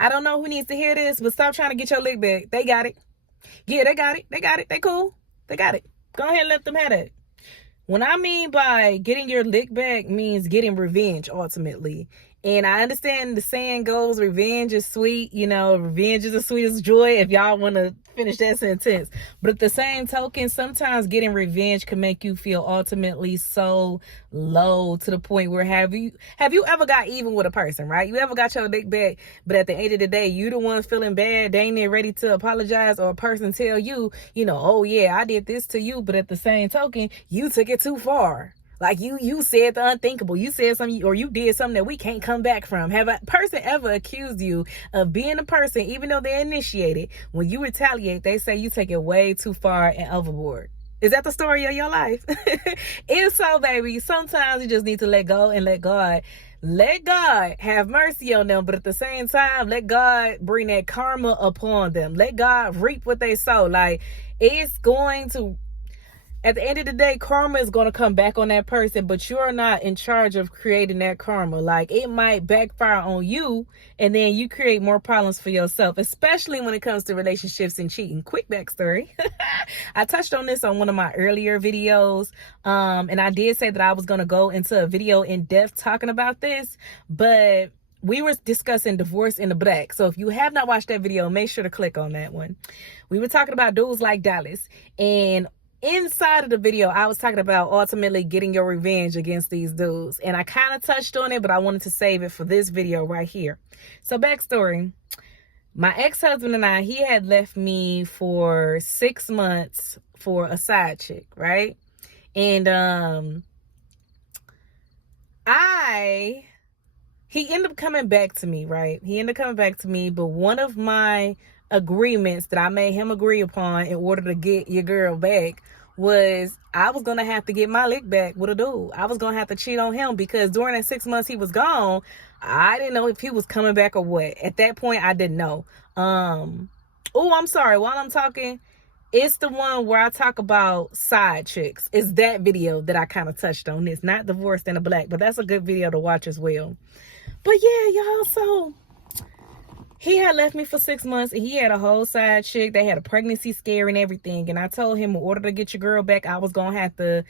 I don't know who needs to hear this, but stop trying to get your lick back. They got it. Yeah, they got it. They got it. They cool. They got it. Go ahead and let them have it. What I mean by getting your lick back means getting revenge ultimately. And I understand the saying goes, revenge is sweet. You know, revenge is the sweetest joy, if y'all want to finish that sentence. But at the same token, sometimes getting revenge can make you feel ultimately so low to the point where have you ever got even with a person, right? You ever got your lick back, but at the end of the day, you the one feeling bad, they ain't there ready to apologize, or a person tell you, oh yeah, I did this to you, but at the same token, you took it too far. Like you said the unthinkable. You said something, or you did something that we can't come back from. Have a person ever accused you of being a person, even though they initiated? When you retaliate, they say you take it way too far and overboard. Is that the story of your life? If so, baby, sometimes you just need to let go and let God. Let God have mercy on them, but at the same time, let God bring that karma upon them. Let God reap what they sow. Like, it's going to, at the end of the day, karma is going to come back on that person, but you're not in charge of creating that karma. Like, it might backfire on you, and then you create more problems for yourself, especially when it comes to relationships and cheating. Quick backstory. I touched on this on one of my earlier videos, and I did say that I was going to go into a video in depth talking about this, but we were discussing divorce in the black. So if you have not watched that video, make sure to click on that one. We were talking about dudes like Dallas, and inside of the video, I was talking about ultimately getting your revenge against these dudes. And I kind of touched on it, but I wanted to save it for this video right here. So backstory, my ex-husband and I, he had left me for 6 months for a side chick, right? And he ended up coming back to me, right? He ended up coming back to me, but one of my agreements that I made him agree upon in order to get your girl back was I was going to have to get my lick back with a dude. I was going to have to cheat on him, because during that 6 months he was gone, I didn't know if he was coming back or what. At that point, I didn't know. Oh, I'm sorry. While I'm talking, it's the one where I talk about side chicks. It's that video that I kind of touched on. It's not Divorced in the Black, but that's a good video to watch as well. But yeah, y'all, so he had left me for 6 months, and he had a whole side chick. They had a pregnancy scare and everything. And I told him, in order to get your girl back, I was going to have to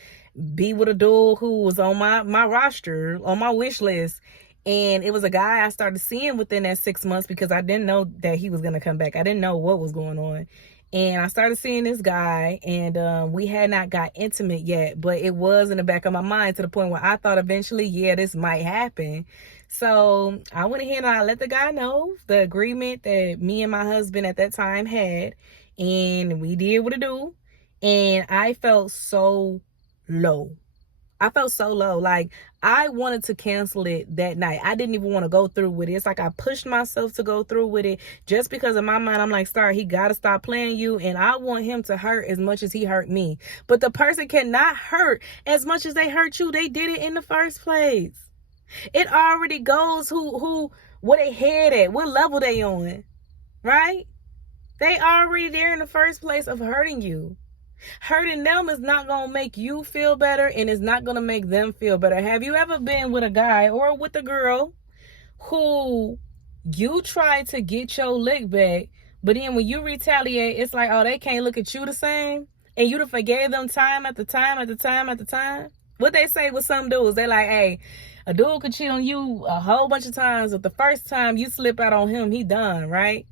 be with a dude who was on my roster, on my wish list. And it was a guy I started seeing within that 6 months, because I didn't know that he was going to come back. I didn't know what was going on. And I started seeing this guy, and we had not got intimate yet, but it was in the back of my mind to the point where I thought eventually, yeah, this might happen. So I went ahead and I let the guy know the agreement that me and my husband at that time had, and we did what it do. And I felt so low. I felt so low. Like, I wanted to cancel it that night. I didn't even want to go through with it. It's like I pushed myself to go through with it, just because in my mind, I'm like, Star, he got to stop playing you. And I want him to hurt as much as he hurt me. But the person cannot hurt as much as they hurt you. They did it in the first place. It already goes where they head at, what level they on, right? They already there in the first place of hurting you. Hurting them is not going to make you feel better, and it's not going to make them feel better. Have you ever been with a guy or with a girl who you try to get your lick back, but then when you retaliate, it's like, oh, they can't look at you the same, and you done forgave them time after time after time after time? What they say with some dudes, they like, hey, a dude could cheat on you a whole bunch of times, but the first time you slip out on him, he done, right?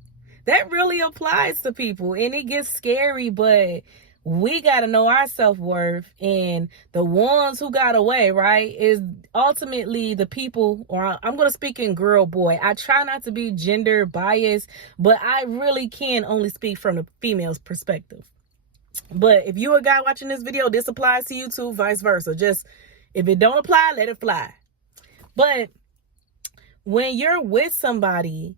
That really applies to people, and it gets scary, but we got to know our self-worth. And the ones who got away, right, is ultimately the people, or I'm going to speak in girl, boy. I try not to be gender biased, but I really can only speak from the female's perspective. But if you're a guy watching this video, this applies to you too, vice versa. Just, if it don't apply, let it fly. But when you're with somebody,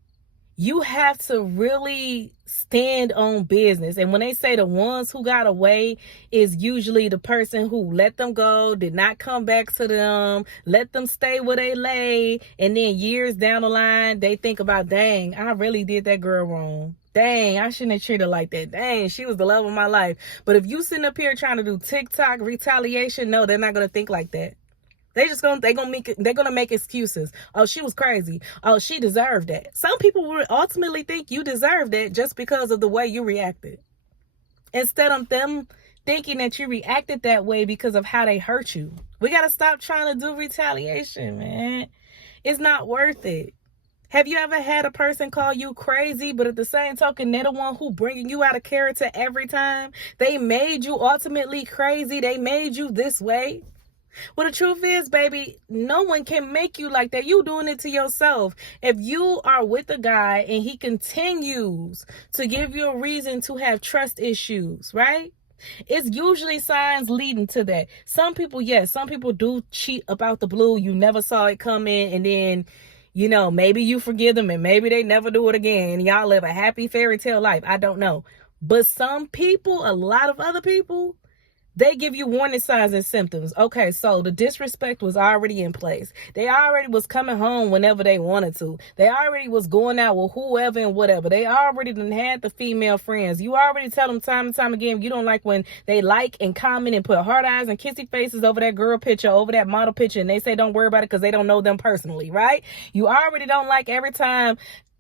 you have to really stand on business. And when they say the ones who got away, is usually the person who let them go, did not come back to them, let them stay where they lay. And then years down the line, they think about, dang, I really did that girl wrong. Dang, I shouldn't have treated her like that. Dang, she was the love of my life. But if you sitting up here trying to do TikTok retaliation, no, they're not going to think like that. They're gonna make excuses. Oh, she was crazy. Oh, she deserved that. Some people will ultimately think you deserve that just because of the way you reacted. Instead of them thinking that you reacted that way because of how they hurt you. We gotta stop trying to do retaliation, man. It's not worth it. Have you ever had a person call you crazy, but at the same token, they're the one who bringing you out of character every time? They made you ultimately crazy. They made you this way. Well, the truth is, baby, no one can make you like that. You doing it to yourself. If you are with a guy and he continues to give you a reason to have trust issues, right? It's usually signs leading to that. Some people, yes, some people do cheat about the blue. You never saw it come in, and then, you know, maybe you forgive them and maybe they never do it again. And y'all live a happy fairy tale life. I don't know. But some people, a lot of other people, they give you warning signs and symptoms. Okay, so the disrespect was already in place. They already was coming home whenever they wanted to. They already was going out with whoever and whatever. They already done had the female friends. You already tell them time and time again, you don't like when they like and comment and put heart eyes and kissy faces over that girl picture, over that model picture, and they say don't worry about it because they don't know them personally, right? You already don't like every time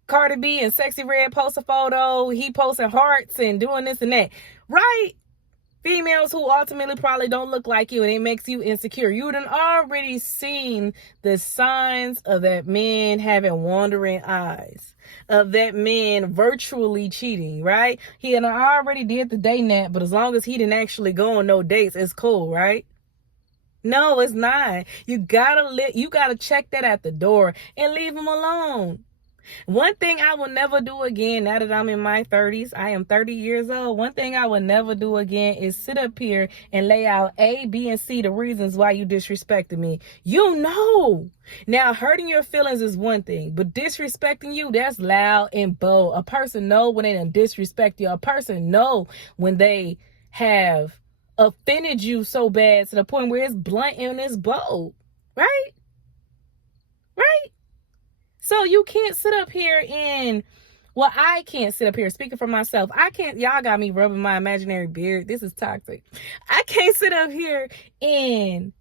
Cardi B and Sexy Red post a photo, he posting hearts and doing this and that, right? Females who ultimately probably don't look like you, and it makes you insecure. You done already seen the signs of that man having wandering eyes, of that man virtually cheating, right? He had already did the date nap, but as long as he didn't actually go on no dates, it's cool, right? No, it's not. You gotta check that at the door and leave him alone. One thing I will never do again, now that I'm in my 30s, I am 30 years old. One thing I will never do again is sit up here and lay out A, B, and C the reasons why you disrespected me. You know. Now, hurting your feelings is one thing, but disrespecting you, that's loud and bold. A person know when they done disrespect you. A person know when they have offended you so bad to the point where it's blunt and it's bold. Right? Right? So you can't sit up here and, well, I can't sit up here speaking for myself. Y'all got me rubbing my imaginary beard. This is toxic. I can't sit up here and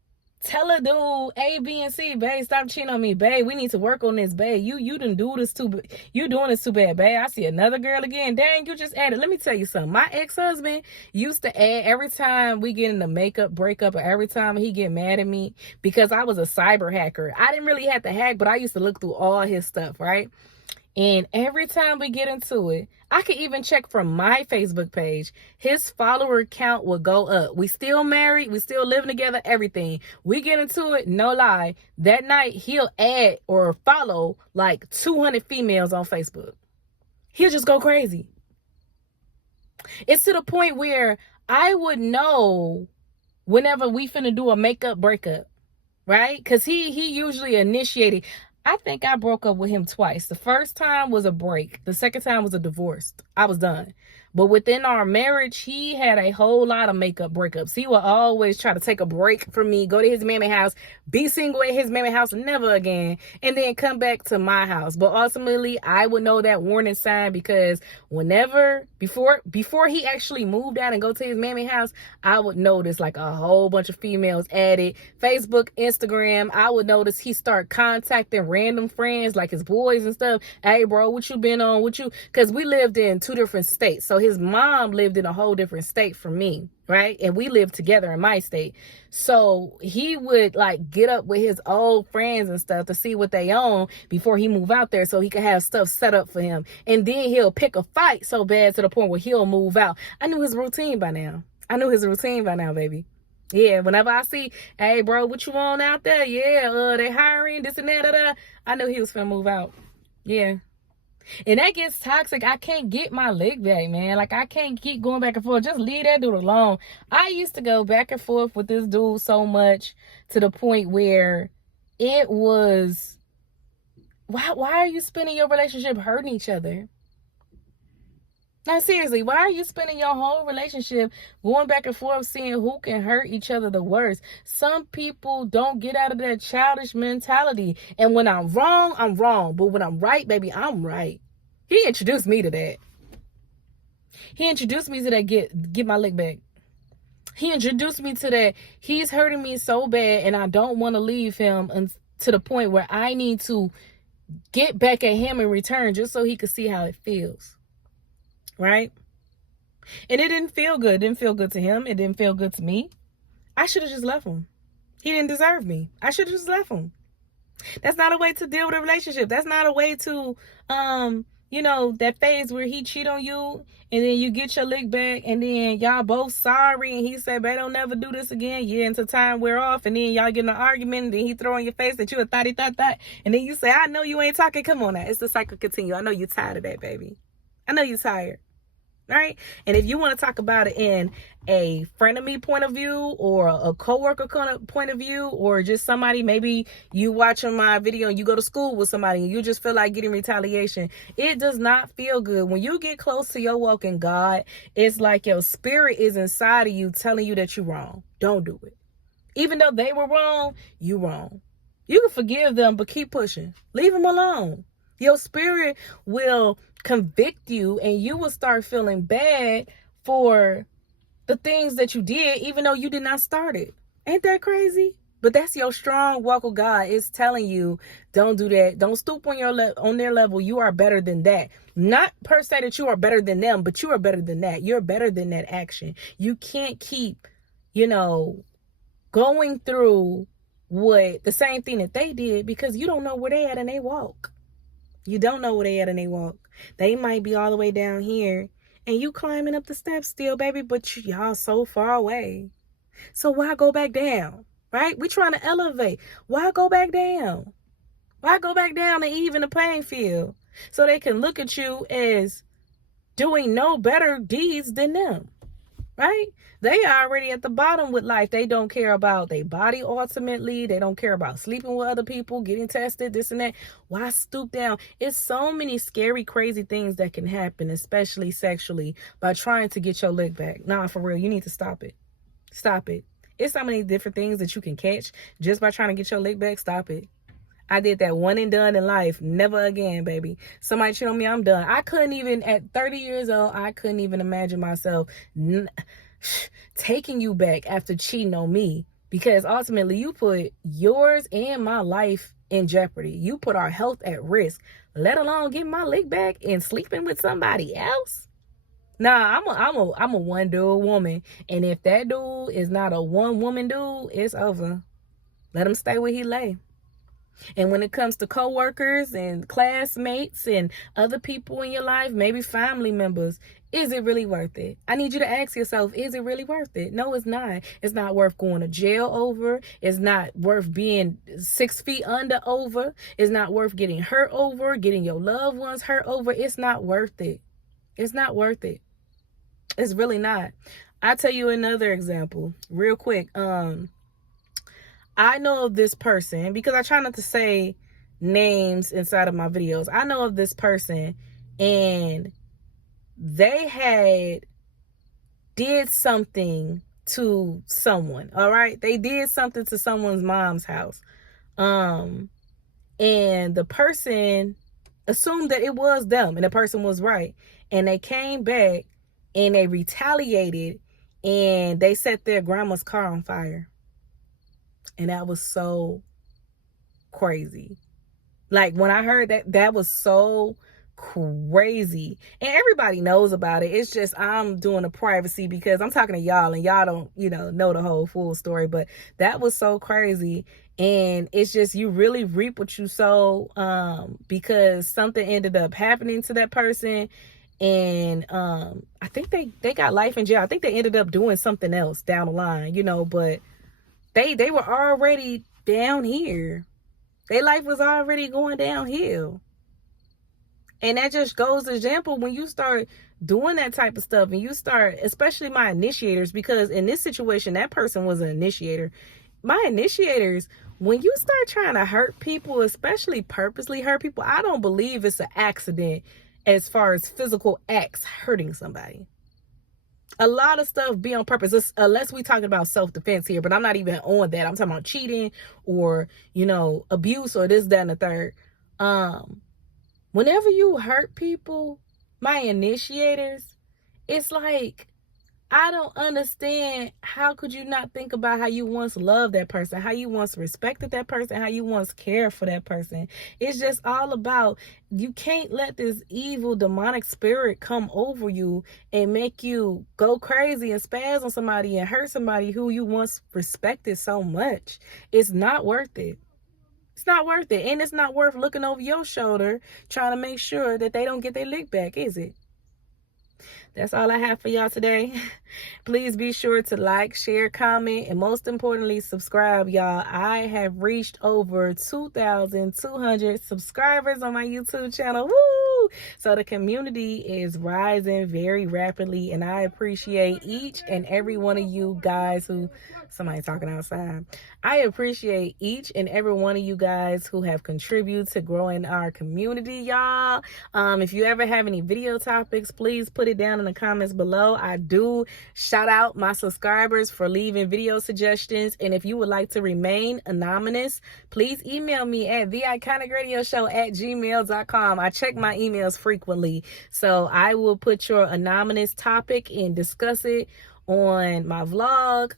tell a dude A, B, and C, babe, stop cheating on me, babe. We need to work on this, babe. You done do this too. You doing this too bad, babe. I see another girl again. Dang, you just added. Let me tell you something. My ex-husband used to add every time we get in a makeup breakup, or every time he get mad at me, because I was a cyber hacker. I didn't really have to hack, but I used to look through all his stuff, right? And every time we get into it, I could even check from my Facebook page, his follower count will go up. We still married, we still living together, everything. We get into it, no lie. That night, he'll add or follow like 200 females on Facebook. He'll just go crazy. It's to the point where I would know whenever we finna do a makeup breakup, right? Because he usually initiated. I think I broke up with him twice. The first time was a break. The second time was a divorce. I was done. But within our marriage, he had a whole lot of makeup breakups. He would always try to take a break from me, go to his mammy house, be single at his mammy house, never again, and then come back to my house. But ultimately, I would know that warning sign, because before he actually moved out and go to his mammy house, I would notice like a whole bunch of females added. Facebook, Instagram, I would notice he start contacting random friends like his boys and stuff. Hey, bro, what you been on? Because we lived in 2 different states. So his mom lived in a whole different state from me, right? And we lived together in my state. So he would like get up with his old friends and stuff to see what they own before he moved out there, so he could have stuff set up for him. And then he'll pick a fight so bad to the point where he'll move out. I knew his routine by now, baby. Yeah, whenever I see, hey, bro, what you on out there? Yeah, they hiring, this and that, I knew he was finna move out. Yeah. And that gets toxic. I can't get my lick back, man. Like, I can't keep going back and forth. Just leave that dude alone. I used to go back and forth with this dude so much to the point where it was, why are you spending your relationship hurting each other? Now, seriously, why are you spending your whole relationship going back and forth seeing who can hurt each other the worst? Some people don't get out of that childish mentality. And when I'm wrong, I'm wrong. But when I'm right, baby, I'm right. He introduced me to that. Get my lick back. He introduced me to that. He's hurting me so bad, and I don't want to leave him to the point where I need to get back at him in return just so he could see how it feels. Right? And it didn't feel good. It didn't feel good to him. It didn't feel good to me. I should have just left him. He didn't deserve me. I should have just left him. That's not a way to deal with a relationship. That's not a way to, that phase where he cheat on you and then you get your lick back and then y'all both sorry and he said, babe, don't never do this again. Yeah, until time wear off and then y'all get in an argument and then he throw in your face that you a thotty thot thot. And then you say, I know you ain't talking. Come on now. It's the cycle continue. I know you're tired of that, baby. I know you're tired. Right? And if you want to talk about it in a frenemy point of view or a coworker kind of point of view, or just somebody, maybe you watching my video and you go to school with somebody and you just feel like getting retaliation, it does not feel good. When you get close to your walk in God, it's like your spirit is inside of you telling you that you're wrong. Don't do it. Even though they were wrong, you wrong. You can forgive them, but keep pushing. Leave them alone. Your spirit will convict you and you will start feeling bad for the things that you did, even though you did not start it. Ain't that crazy? But that's your strong walk with God. It's telling you, don't do that. Don't stoop on on their level. You are better than that. Not per se that you are better than them, but you are better than that. You're better than that action. You can't keep, going through the same thing that they did, because you don't know where they at in they walk. You don't know where they at in they walk. They might be all the way down here and you climbing up the steps still, baby, but y'all so far away. So why go back down, right? We're trying to elevate. Why go back down? Why go back down and even the playing field so they can look at you as doing no better deeds than them, right? They are already at the bottom with life. They don't care about their body ultimately. They don't care about sleeping with other people, getting tested, this and that. Why stoop down? It's so many scary, crazy things that can happen, especially sexually, by trying to get your lick back. Nah, for real, you need to stop it. Stop it. It's so many different things that you can catch just by trying to get your lick back. Stop it. I did that one and done in life. Never again, baby. Somebody cheat on me, I'm done. I couldn't even, at 30 years old, I couldn't even imagine myself taking you back after cheating on me, because ultimately you put yours and my life in jeopardy. You put our health at risk, let alone getting my lick back and sleeping with somebody else. Nah, I'm a one dude woman, and if that dude is not a one woman dude, it's over. Let him stay where he lay. And when it comes to coworkers and classmates and other people in your life, maybe family members, is it really worth it? I need you to ask yourself, is it really worth it? No, it's not. It's not worth going to jail over. It's not worth being 6 feet under over. It's not worth getting hurt over, getting your loved ones hurt over. It's not worth it. It's not worth it. It's really not. I'll tell you another example real quick. I know of this person, because I try not to say names inside of my videos. I know of this person, and they did something to someone. All right. They did something to someone's mom's house. And the person assumed that it was them and the person was right. And they came back and they retaliated and they set their grandma's car on fire. And that was so crazy. Like, when I heard that, that was so crazy. And everybody knows about it. It's just I'm doing a privacy because I'm talking to y'all and y'all don't, know the whole full story. But that was so crazy. And it's just, you really reap what you sow, because something ended up happening to that person. And I think they got life in jail. I think they ended up doing something else down the line, but they were already down here. Their life was already going downhill. And that just goes to example, when you start doing that type of stuff and you start, especially my initiators, because in this situation, that person was an initiator. My initiators, when you start trying to hurt people, especially purposely hurt people, I don't believe it's an accident as far as physical acts hurting somebody. A lot of stuff be on purpose, unless we talking about self-defense here, but I'm not even on that. I'm talking about cheating or, abuse or this, that, and the third. Whenever you hurt people, my initiators, it's like I don't understand. How could you not think about how you once loved that person, how you once respected that person, how you once cared for that person? It's just all about, you can't let this evil demonic spirit come over you and make you go crazy and spaz on somebody and hurt somebody who you once respected so much. It's not worth it. It's not worth it. And it's not worth looking over your shoulder trying to make sure that they don't get their lick back, is it? That's all I have for y'all today. Please be sure to like, share, comment, and most importantly, subscribe, y'all. I have reached over 2,200 subscribers on my YouTube channel. Woo! So the community is rising very rapidly, and I appreciate each and every one of you guys who... Somebody talking outside. I appreciate each and every one of you guys who have contributed to growing our community, y'all. If you ever have any video topics, please put it down in the comments below. I do shout out my subscribers for leaving video suggestions. And if you would like to remain anonymous, please email me at theiconicradioshow@gmail.com. I check my emails frequently, so I will put your anonymous topic and discuss it on my vlog.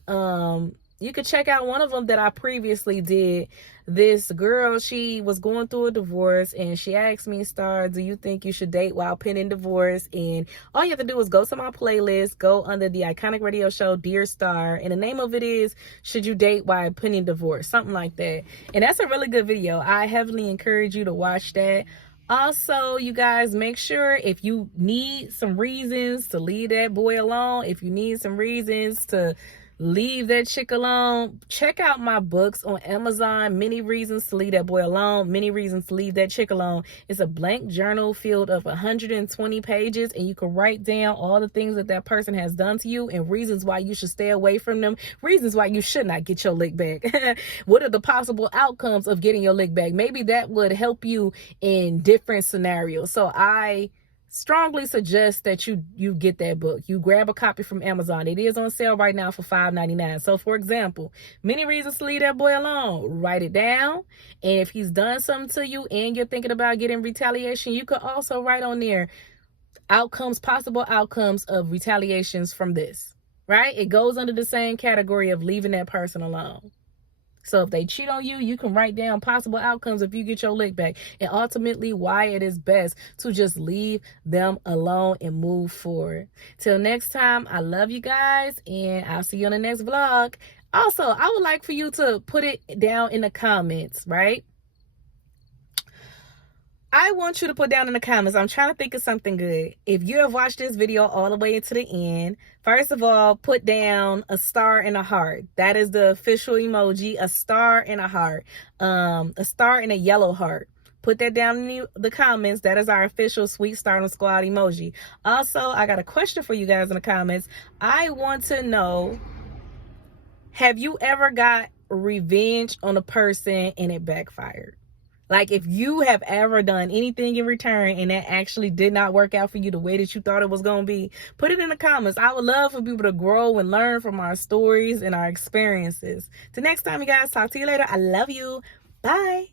You could check out one of them that I previously did. This girl, she was going through a divorce, and she asked me, Star, do you think you should date while pending divorce? And all you have to do is go to my playlist, go under the Iconic Radio Show Dear Star, and the name of it is Should You Date While Pending Divorce, something like that. And that's a really good video. I heavily encourage you to watch that. Also, you guys, make sure if you need some reasons to leave that boy alone, if you need some reasons to leave that chick alone, check out my books on Amazon. Many Reasons to Leave That Boy Alone, Many Reasons to Leave That Chick Alone. It's a blank journal filled of 120 pages, and you can write down all the things that that person has done to you and reasons why you should stay away from them, reasons why you should not get your lick back. What are the possible outcomes of getting your lick back? Maybe that would help you in different scenarios. So I strongly suggest that you get that book. You grab a copy from Amazon. It is on sale right now for $5.99. So for example, Many Reasons to Leave That Boy Alone. Write it down. And if he's done something to you and you're thinking about getting retaliation, you could also write on there possible outcomes of retaliations from this, right? It goes under the same category of leaving that person alone. So if they cheat on you, you can write down possible outcomes if you get your lick back, and ultimately why it is best to just leave them alone and move forward. Till next time, I love you guys, and I'll see you on the next vlog. Also, I would like for you to put it down in the comments, right? I want you to put down in the comments, I'm trying to think of something good. If you have watched this video all the way to the end, first of all, put down a star and a heart. That is the official emoji, a star and a heart. A star and a yellow heart. Put that down in the comments. That is our official Sweet Stardom Squad emoji. Also, I got a question for you guys in the comments. I want to know, have you ever got revenge on a person and it backfired? Like, if you have ever done anything in return and that actually did not work out for you the way that you thought it was going to be, put it in the comments. I would love for people to grow and learn from our stories and our experiences. Till next time, you guys, talk to you later. I love you. Bye.